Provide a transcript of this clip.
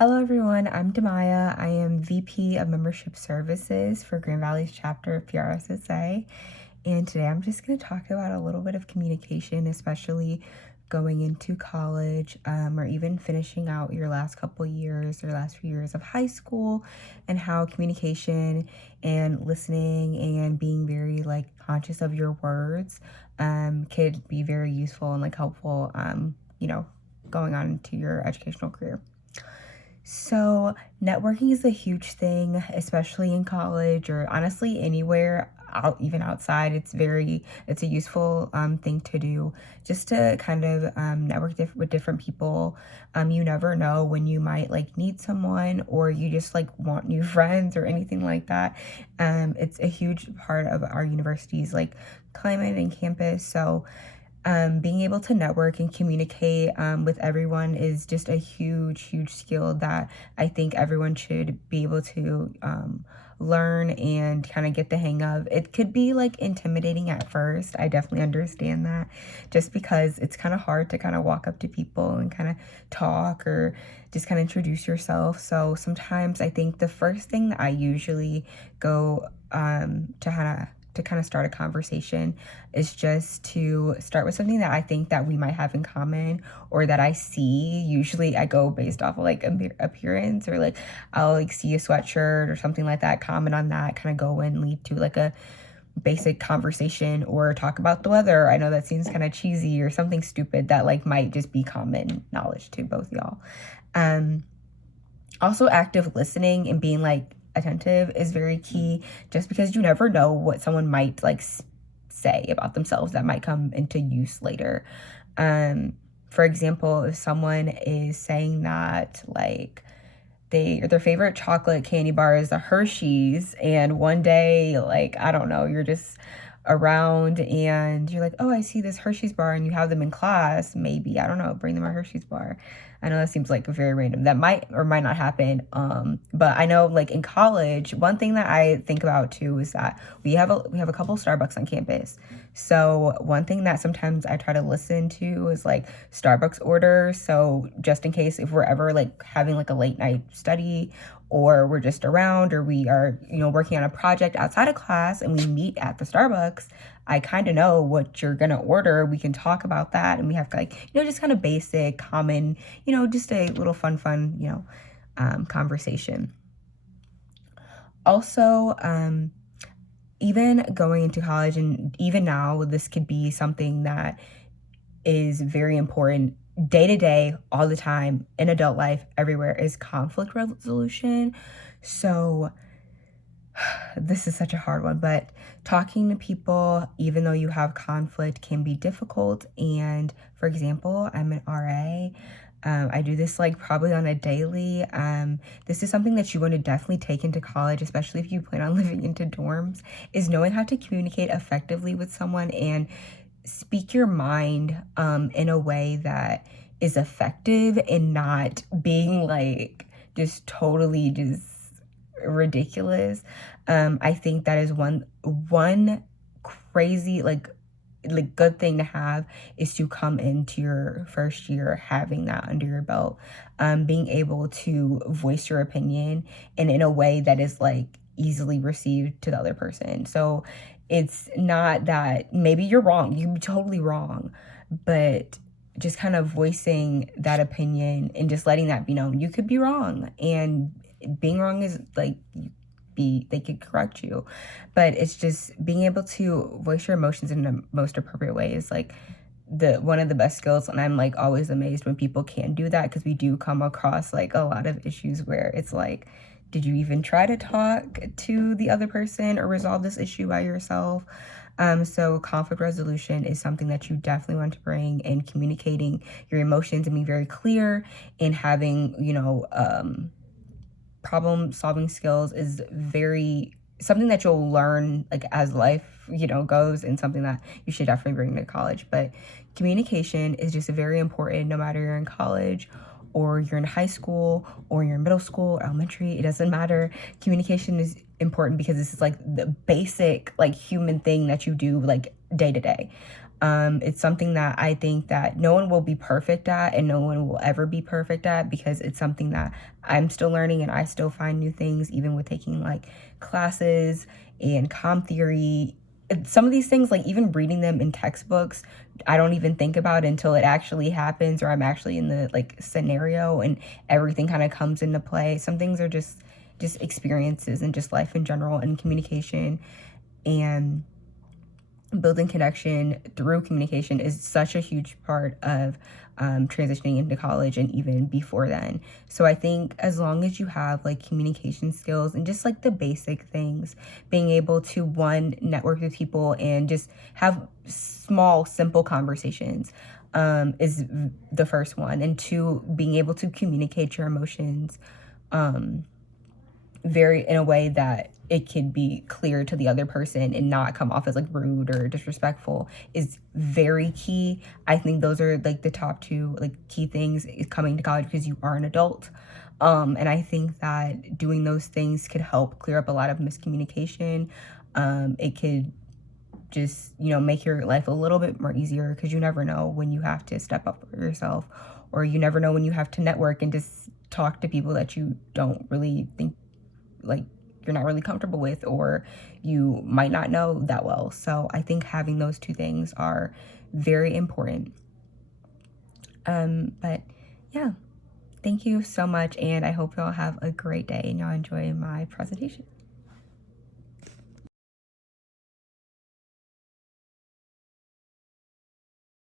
Hello everyone, I'm Damaiya. I am VP of Membership Services for Grand Valley's chapter of PRSSA. And today I'm just going to talk about a little bit of communication, especially going into college or even finishing out your last couple years or last few years of high school, and how communication and listening and being very conscious of your words could be very useful and helpful, going on into your educational career. So networking is a huge thing, especially in college or honestly anywhere even outside. It's a useful thing to do, just to kind of network with different people. You never know when you might need someone, or you just want new friends or anything like that. It's a huge part of our university's climate and campus. So being able to network and communicate with everyone is just a huge skill that I think everyone should be able to learn and kind of get the hang of. It could be intimidating at first. I definitely understand that, just because it's kind of hard to kind of walk up to people and kind of talk or just kind of introduce yourself. So sometimes I think the first thing that I usually go to kind of start a conversation is just to start with something that I think that we might have in common, or that I see. Usually I go based off of appearance, or I'll see a sweatshirt or something like that, comment on that, kind of go and lead to a basic conversation, or talk about the weather. I know that seems kind of cheesy, or something stupid that might just be common knowledge to both y'all. Also, active listening and being attentive is very key, just because you never know what someone might say about themselves that might come into use later. For example, if someone is saying that their favorite chocolate candy bar is the Hershey's, and one day I don't know, you're just around and you're like, oh, I see this Hershey's bar, and you have them in class, maybe, I don't know, bring them a Hershey's bar. I know that seems very random. That might or might not happen. But I know in college, one thing that I think about too is that we have a couple Starbucks on campus. So one thing that sometimes I try to listen to is Starbucks orders. So just in case if we're ever having a late night study, or we're just around, or we are, working on a project outside of class and we meet at the Starbucks, I kind of know what you're going to order. We can talk about that, and we have just kind of basic, common, just a little fun, conversation. Also, even going into college, and even now, this could be something that is very important day to day, all the time, in adult life, everywhere, is conflict resolution. So this is such a hard one, but talking to people, even though you have conflict, can be difficult. And for example, I'm an RA. I do this probably on a daily. This is something that you want to definitely take into college, especially if you plan on living into dorms, is knowing how to communicate effectively with someone and speak your mind in a way that is effective, and not being just totally just ridiculous. I think that is one crazy good thing to have, is to come into your first year having that under your belt, being able to voice your opinion and in a way that is easily received to the other person. So it's not that maybe you're wrong, you'd be totally wrong, but just kind of voicing that opinion and just letting that be known. You could be wrong, and being wrong is they could correct you, but it's just being able to voice your emotions in the most appropriate way is one of the best skills. And I'm always amazed when people can do that, because we do come across a lot of issues where it's did you even try to talk to the other person or resolve this issue by yourself? So conflict resolution is something that you definitely want to bring, and communicating your emotions and being very clear, and having, problem solving skills is something that you'll learn as life goes, and something that you should definitely bring to college. But communication is just very important, no matter you're in college or you're in high school or you're in middle school or elementary. It doesn't matter. Communication is important because this is the basic human thing that you do day to day. It's something that I think that no one will be perfect at, and no one will ever be perfect at, because it's something that I'm still learning, and I still find new things, even with taking like classes and comm theory. Some of these things, like even reading them in textbooks, I don't even think about until it actually happens, or I'm actually in the like scenario and everything kind of comes into play. Some things are just experiences and just life in general, and communication and building connection through communication is such a huge part of transitioning into college and even before then. So I think as long as you have like communication skills and just like the basic things, being able to, one, network with people and just have small, simple conversations is the first one. And two, being able to communicate your emotions very in a way that it can be clear to the other person and not come off as like rude or disrespectful is very key. I think those are like the top two like key things coming to college, because you are an adult. And I think that doing those things could help clear up a lot of miscommunication. It could just, make your life a little bit more easier, because you never know when you have to step up for yourself, or you never know when you have to network and just talk to people that you don't really think like you're not really comfortable with, or you might not know that well. So I think having those two things are very important. But yeah, thank you so much, and I hope y'all have a great day and y'all enjoy my presentation.